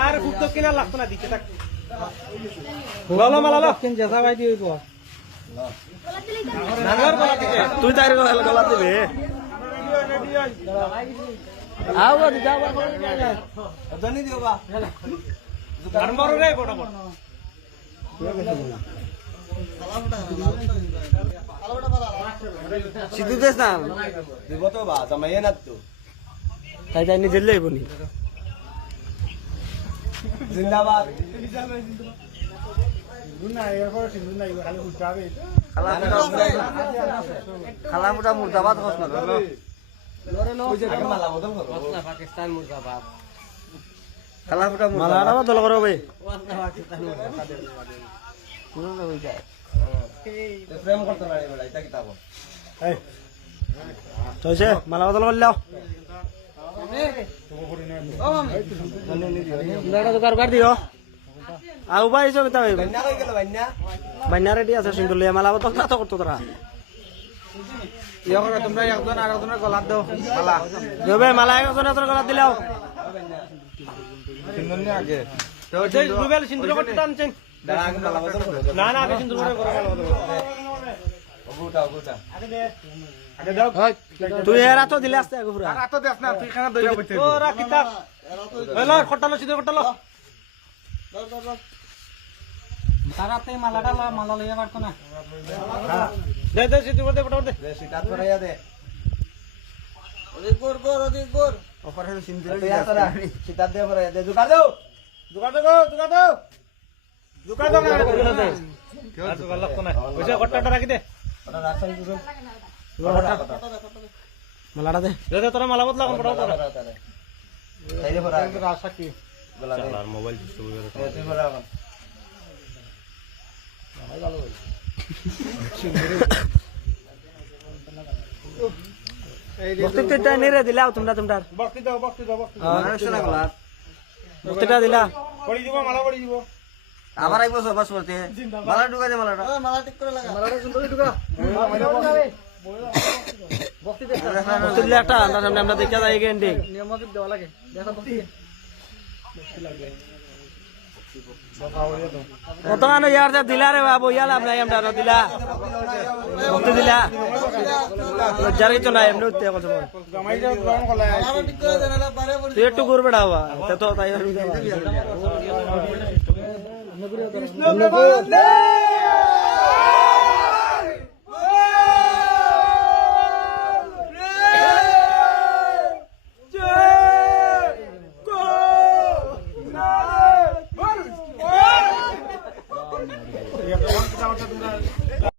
আর খুব তো কিনা লাগতো না দিতে থাক। ললো মালা লো কিন জেসা ভাই দিয়ে তুই তাই গলা দিবে? আও গো যাও জানি দিও বা। আর মরো রে বড় বড় সিধু দেশ না? দিব তো বা জামাইয়ে না তো তাই তাই নিজের লইব নি। জিন্দাবাদ। খালা মোটা মুর্দাবাদ হস না মালা বদল করো পাকিস্তান মুর্দাবাদ। খালা মোটা মালা বদল করো ভাই। প্রেম করতে পারি বলে এটা কিতাব হয়েছে মালা বদল করলেও দাদা তো কারবার দিও। আউ ভাই এসো বান্যা আছে মালা না তো করতো ইয়া করে তোমরা একজন আর একজনের গলাত দাও মালা। দেবে মালা একজন একজন গলা দিলাও তিনজন নিয়ে আগে সেই রুবেল সিন্দুর করতে টানছেন মালা বদল করো না না আগে সিন্দুর করে করো ওগুটা ওগুটা আগে দাও তুই এরা তো দিলে আসতে আগে পুরা তো দেখ না তুই খানা দইয়া বইতে ও রা কিতাব খটালো সিন্দুর খটালো তারাতে মালাটা মালা লইয়া পারতো না? দে দে সিন্দুর করতে ফটাফট দে। দে দে। ওদিক গোর গোর ওদিক গোর। অপারে সিন্দুর দিয়া তোরা সিটাত দে পরাইয়া দে জুকা দেও দুকা দো দুকা দো। দুকা দো। না দে আর লাগতো না। ওইসে খটাটা রাখি দে। মালাটা দে। দে দে তোরা মালা বদলা ফটাফট তোরা দে পরা আশা কি? গলা দে আর মোবাইল সিস্টেম এ তুই পরা এখন। বক্তব্য তো নিরে দিলাও তোমরা তোমরা। বক্তি দাও বক্তি শোনা গলা বক্তব্যটা দিলা। পড়ি দিব মালা পড়ি দিব। আবার আইবো সবাস করতে মালা ঢুকা দে মালাটা। মালা ঠিক করে লাগা। বক্তব্য দিলে একটা আমরা দেখা যাই এন্ডিং নিয়মিত দেওয়া লাগে। দেখা তো কত গানো ইয়ার যা দিলা রে বাবু ইয়ালা আমরা আমরা দিলা। দিলা। লজ্জার কিছু নাই এমনি উঠতে কথা তুই একটু ঘুর বেড়া হওয়া তো তাই কৃষ্ণ